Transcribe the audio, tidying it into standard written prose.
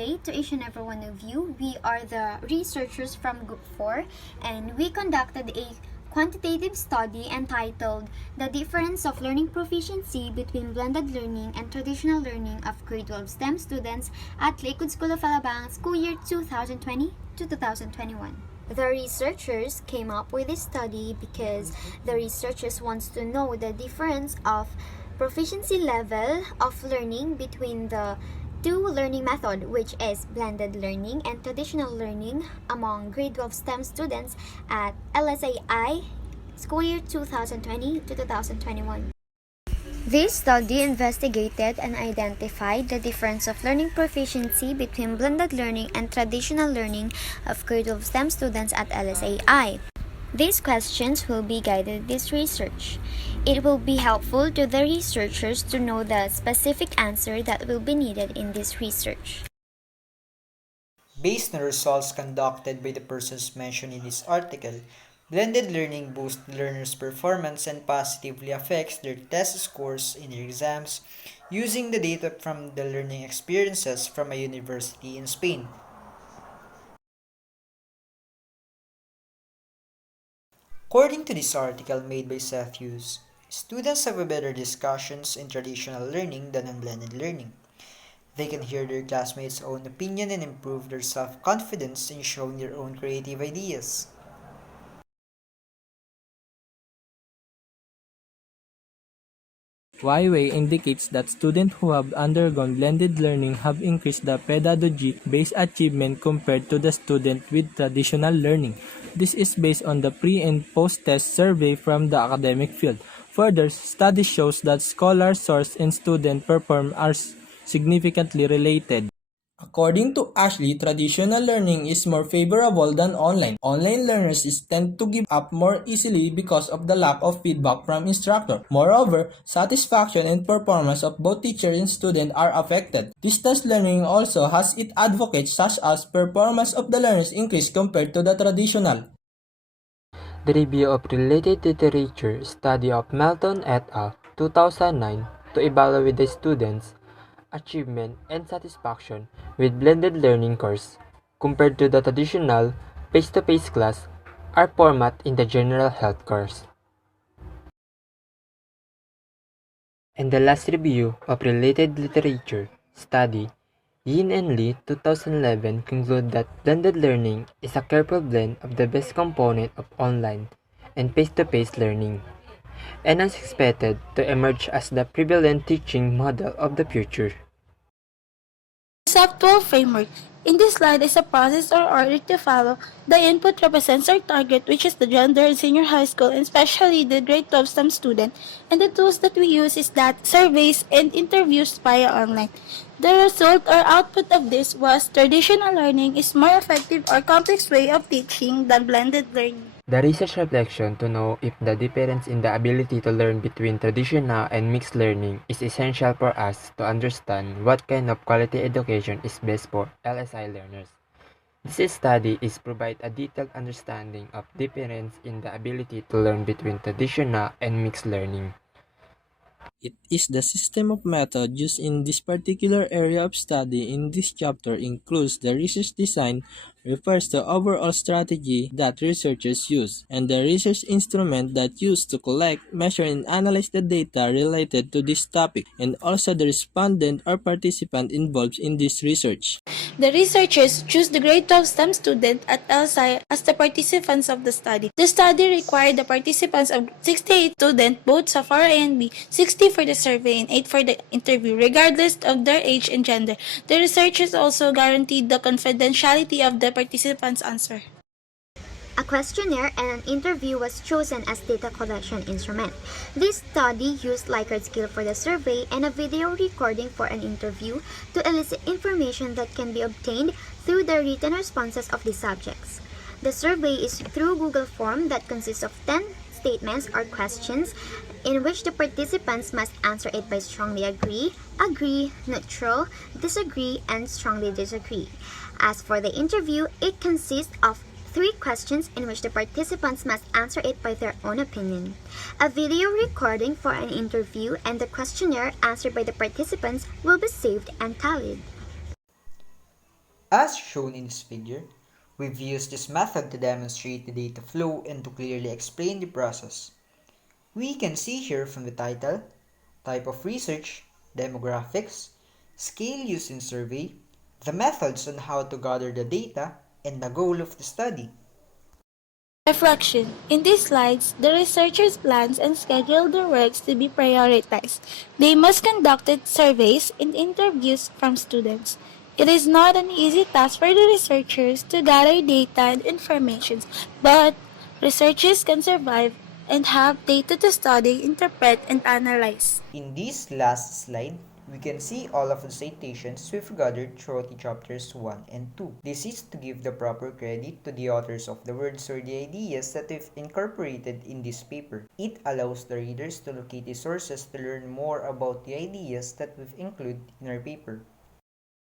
day to each and every one of you. We are the researchers from Group 4 and we conducted a quantitative study entitled The Difference of Learning Proficiency Between Blended Learning and Traditional Learning of Grade 12 STEM Students at Lakewood School of Alabang, school year 2020 to 2021. The researchers came up with this study because the researchers wants to know the difference of proficiency level of learning between the two learning method, which is blended learning and traditional learning among grade 12 STEM students at LSAI school year 2020 to 2021. This study investigated and identified the difference of learning proficiency between blended learning and traditional learning of grade 12 STEM students at LSAI. These questions will be guided this research. It will be helpful to the researchers to know the specific answer that will be needed in this research. Based on results conducted by the persons mentioned in this article, blended learning boosts learners' performance and positively affects their test scores in their exams using the data from the learning experiences from a university in Spain. According to this article made by Seth Hughes, students have a better discussions in traditional learning than in blended learning. They can hear their classmates' own opinion and improve their self-confidence in showing their own creative ideas. YWay indicates that students who have undergone blended learning have increased the pedagogy-based achievement compared to the student with traditional learning. This is based on the pre- and post-test survey from the academic field. Further, study shows that scholar source and student perform are significantly related. According to Ashley, traditional learning is more favorable than online. Online learners tend to give up more easily because of the lack of feedback from instructor. Moreover, satisfaction and performance of both teacher and student are affected. Distance learning also has its advocates such as performance of the learners increase compared to the traditional. The review of related literature study of Melton et al. 2009 to evaluate the students' achievement and satisfaction with blended learning course compared to the traditional face-to-face class are format in the general health course. And the last review of related literature study Yin and Lee 2011 conclude that blended learning is a careful blend of the best component of online and face-to-face learning, and is expected to emerge as the prevalent teaching model of the future. Conceptual framework. In this slide is a process or order to follow. The input represents our target, which is the gender in senior high school, and especially the grade 12 STEM student. And the tools that we use is that surveys and interviews via online. The result or output of this was traditional learning is more effective or complex way of teaching than blended learning. The research reflection to know if the difference in the ability to learn between traditional and mixed learning is essential for us to understand what kind of quality education is best for LSI learners. This study is provide a detailed understanding of difference in the ability to learn between traditional and mixed learning. It is the system of method used in this particular area of study in this chapter includes the research design, refers to overall strategy that researchers use, and the research instrument that used to collect, measure, and analyze the data related to this topic, and also the respondent or participant involved in this research. The researchers choose the grade 12 STEM student at LSI as the participants of the study. The study required the participants of 68 students, both Sophora A and B, 60 for the survey and 8 for the interview, regardless of their age and gender. The researchers also guaranteed the confidentiality of the participants' answer. A questionnaire and an interview was chosen as data collection instrument. This study used Likert scale for the survey and a video recording for an interview to elicit information that can be obtained through the written responses of the subjects. The survey is through Google form that consists of 10 statements or questions in which the participants must answer it by strongly agree, neutral, disagree, and strongly disagree. As for the interview, it consists of 3 questions in which the participants must answer it by their own opinion. A video recording for an interview and the questionnaire answered by the participants will be saved and tallied. As shown in this figure, we've used this method to demonstrate the data flow and to clearly explain the process. We can see here from the title, type of research, demographics, scale used in survey, the methods on how to gather the data, and the goal of the study. Reflection. In these slides, the researchers plans and schedule their works to be prioritized. They must conduct surveys and interviews from students. It is not an easy task for the researchers to gather data and information, but researchers can survive and have data to study, interpret, and analyze. In this last slide, we can see all of the citations we've gathered throughout the chapters 1 and 2. This is to give the proper credit to the authors of the words or the ideas that we've incorporated in this paper. It allows the readers to locate the sources to learn more about the ideas that we've included in our paper.